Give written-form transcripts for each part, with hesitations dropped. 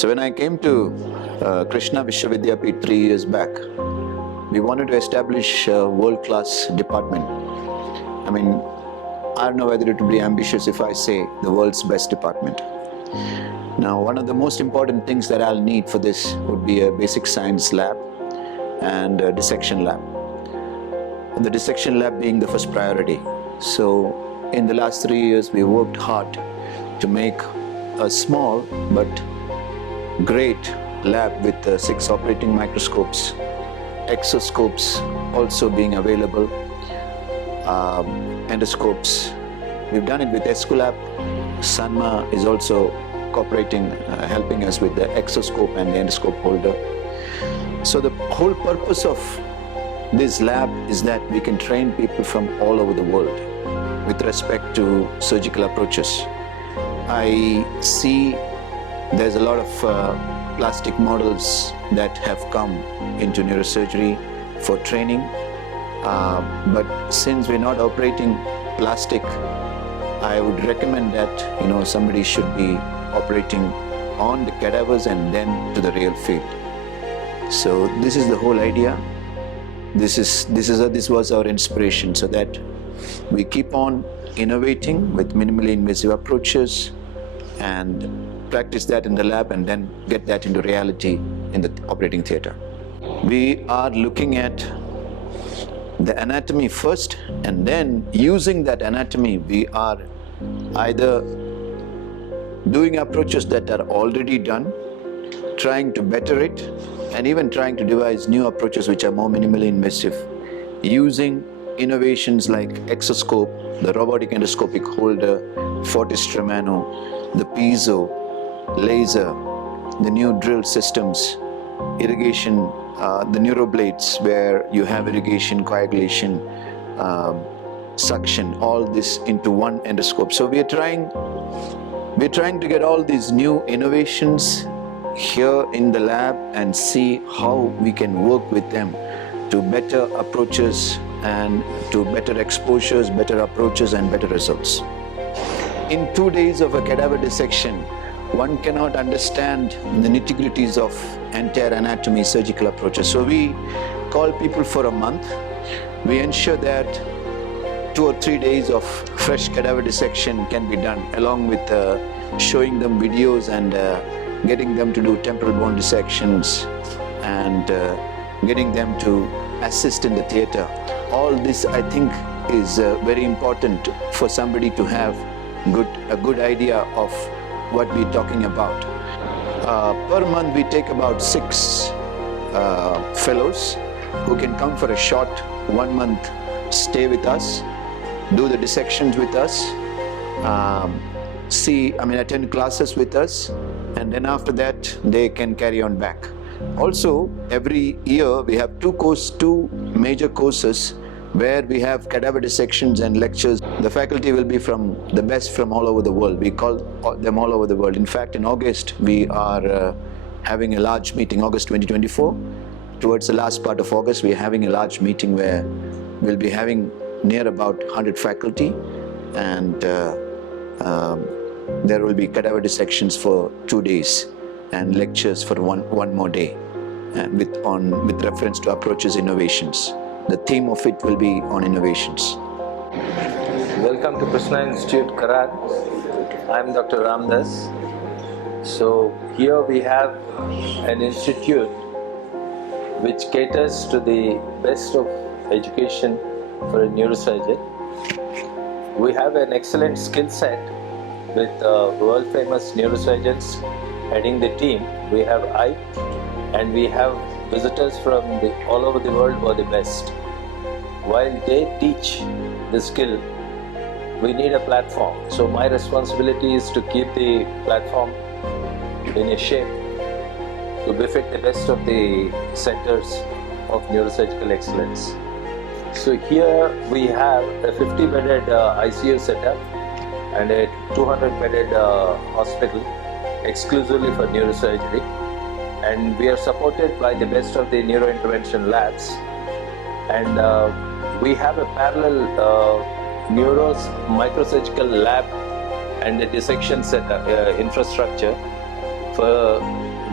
So when I came to Krishna Vishwavidyapit 3 years back, we wanted to establish a world-class department. I mean, I don't know whether it would be ambitious if I say the world's best department. Now, one of the most important things that I'll need for this would be a basic science lab and a dissection lab. And the dissection lab being the first priority. So in the last 3 years, we worked hard to make a small but great lab with 6 operating microscopes, exoscopes also being available, endoscopes. We've done it with Esculap. Sanma is also cooperating, helping us with the exoscope and the endoscope holder. So the whole purpose of this lab is that we can train people from all over the world with respect to surgical approaches. I see there's a lot of plastic models that have come into neurosurgery for training, but since we're not operating plastic, I would recommend that somebody should be operating on the cadavers and then to the real field. So this is the whole idea. This was our inspiration, so that we keep on innovating with minimally invasive approaches and practice that in the lab and then get that into reality in the operating theater. We are looking at the anatomy first, and then using that anatomy, we are either doing approaches that are already done, trying to better it, and even trying to devise new approaches which are more minimally invasive, using innovations like exoscope, the robotic endoscopic holder, Fortis Tremano, the piezo, laser, the new drill systems, irrigation, the neuroblades where you have irrigation, coagulation, suction, all this into one endoscope. So we're trying to get all these new innovations here in the lab and see how we can work with them to better approaches and to better exposures, better approaches and better results. In 2 days of a cadaver dissection, one cannot understand the nitty-gritties of entire anatomy surgical approaches. So we call people for a month. We ensure that 2 or 3 days of fresh cadaver dissection can be done, along with showing them videos and getting them to do temporal bone dissections and getting them to assist in the theater. All this, I think, is very important for somebody to have a good idea of what we're talking about. Per month we take about 6 fellows who can come for a short 1 month stay with us, do the dissections with us, attend classes with us, and then after that they can carry on back. Also, every year we have 2 major courses where we have cadaver dissections and lectures. The faculty will be from the best from all over the world. We call them all over the world. In fact, in August, we are having a large meeting, August 2024. Towards the last part of August, we are having a large meeting where we'll be having near about 100 faculty, and there will be cadaver dissections for 2 days and lectures for one more day, and with reference to approaches innovations. The theme of it will be on innovations. Welcome to Krishna Institute, Karan. I'm Dr. Ramdas. So here we have an institute which caters to the best of education for a neurosurgeon. We have an excellent skill set with world famous neurosurgeons heading the team. We have and we have visitors from all over the world who are the best. While they teach the skill, we need a platform. So my responsibility is to keep the platform in a shape to befit the best of the centers of neurosurgical excellence. So here we have a 50-bedded ICU setup and a 200-bedded hospital exclusively for neurosurgery. And we are supported by the best of the neurointervention labs. And we have a parallel microsurgical lab and a dissection infrastructure for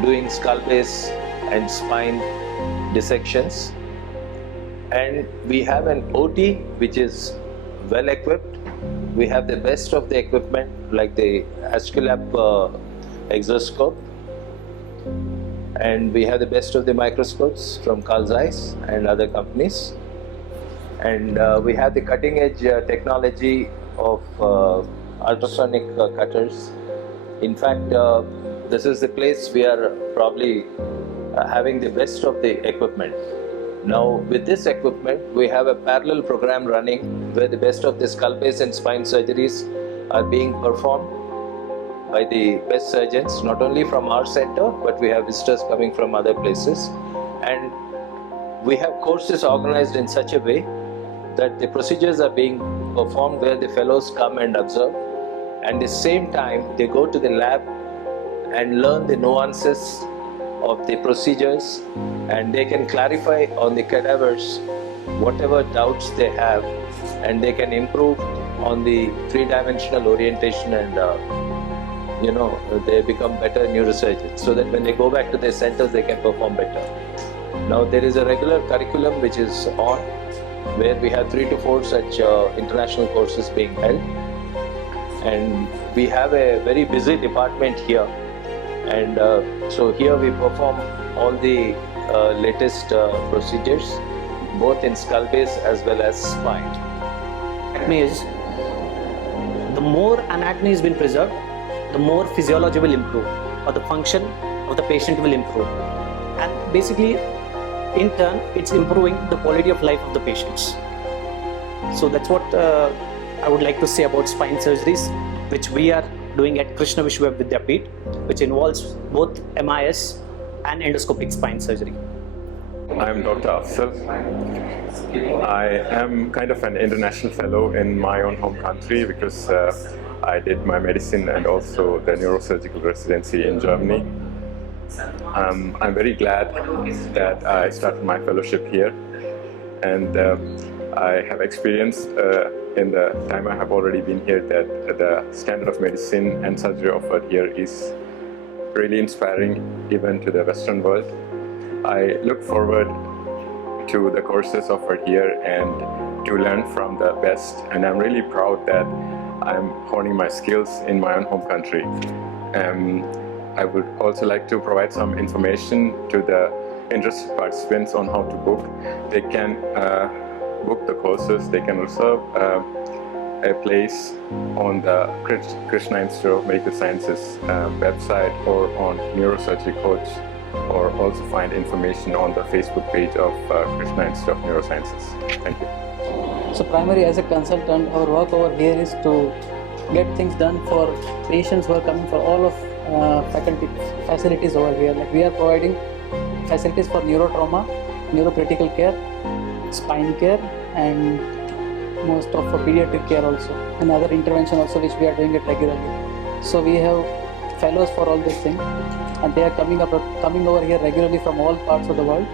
doing skull base and spine dissections. And we have an OT which is well equipped. We have the best of the equipment like the Astrolab exoscope, and we have the best of the microscopes from Carl Zeiss and other companies. And we have the cutting edge technology of ultrasonic cutters. In fact, this is the place we are probably having the best of the equipment. Now with this equipment we have a parallel program running where the best of the skull base and spine surgeries are being performed by the best surgeons, not only from our center, but we have visitors coming from other places. And we have courses organized in such a way that the procedures are being performed where the fellows come and observe, and at the same time they go to the lab and learn the nuances of the procedures, and they can clarify on the cadavers whatever doubts they have, and they can improve on the three-dimensional orientation, and they become better neurosurgeons, so that when they go back to their centers they can perform better. Now there is a regular curriculum which is on, where we have 3 to 4 such international courses being held, and we have a very busy department here. And so here we perform all the latest procedures, both in skull base as well as spine. Anatomy is, the more anatomy has been preserved, the more physiology will improve, or the function of the patient will improve. And basically, in turn, it's improving the quality of life of the patients. So that's what I would like to say about spine surgeries, which we are doing at Krishna Vishwavidyapit, which involves both MIS and endoscopic spine surgery. I'm Dr. Afsal. I am kind of an international fellow in my own home country because I did my medicine and also the neurosurgical residency in Germany. I'm very glad that I started my fellowship here, and I have experienced in the time I have already been here that the standard of medicine and surgery offered here is really inspiring even to the Western world. I look forward to the courses offered here and to learn from the best, and I'm really proud that I'm honing my skills in my own home country. I would also like to provide some information to the interested participants on how to book. They can book the courses, they can reserve a place on the Krishna Institute of Medical Sciences website or on Neurosurgery Coach, or also find information on the Facebook page of Krishna Institute of Neurosciences. Thank you. So primarily as a consultant, our work over here is to get things done for patients who are coming for all of facilities over here. Like we are providing facilities for neurotrauma, neurocritical care, spine care, and most of for pediatric care also, and other intervention also, which we are doing it regularly. So we have fellows for all these things, and they are coming over here regularly from all parts of the world,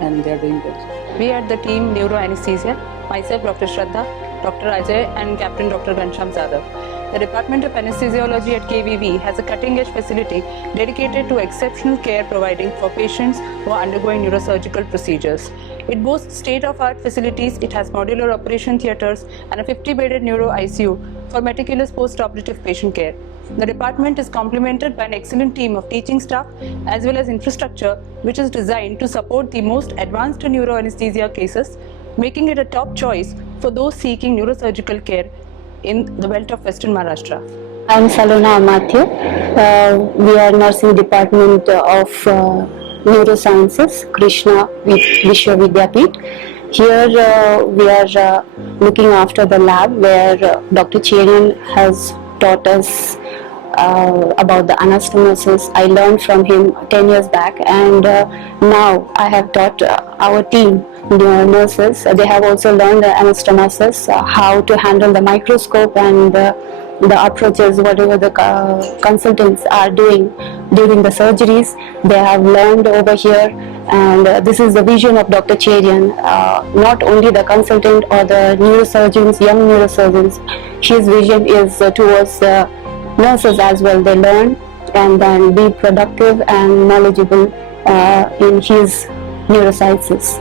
and they are doing this. We are the team Neuro Anesthesia, myself Dr. Shraddha, Dr. Ajay and Captain Dr. Ghansham Zadav. The Department of Anesthesiology at KVV has a cutting-edge facility dedicated to exceptional care providing for patients who are undergoing neurosurgical procedures. It boasts state-of-art facilities. It has modular operation theatres and a 50-bedded neuro ICU for meticulous post-operative patient care. The department is complemented by an excellent team of teaching staff as well as infrastructure which is designed to support the most advanced neuroanesthesia cases, making it a top choice for those seeking neurosurgical care in the belt of Western Maharashtra. I'm Salona Amatya. We are nursing department of neurosciences, Krishna Vishwavidyapit. Here we are looking after the lab where Dr. Cherian has taught us about the anastomosis. I learned from him 10 years back, and now I have taught our team, the nurses. They have also learned the anastomosis, how to handle the microscope and the approaches, whatever the consultants are doing during the surgeries. They have learned over here, and this is the vision of Dr. Cherian. Not only the consultant or the neurosurgeons, young neurosurgeons, his vision is towards the nurses as well. They learn and then be productive and knowledgeable in his neurosciences.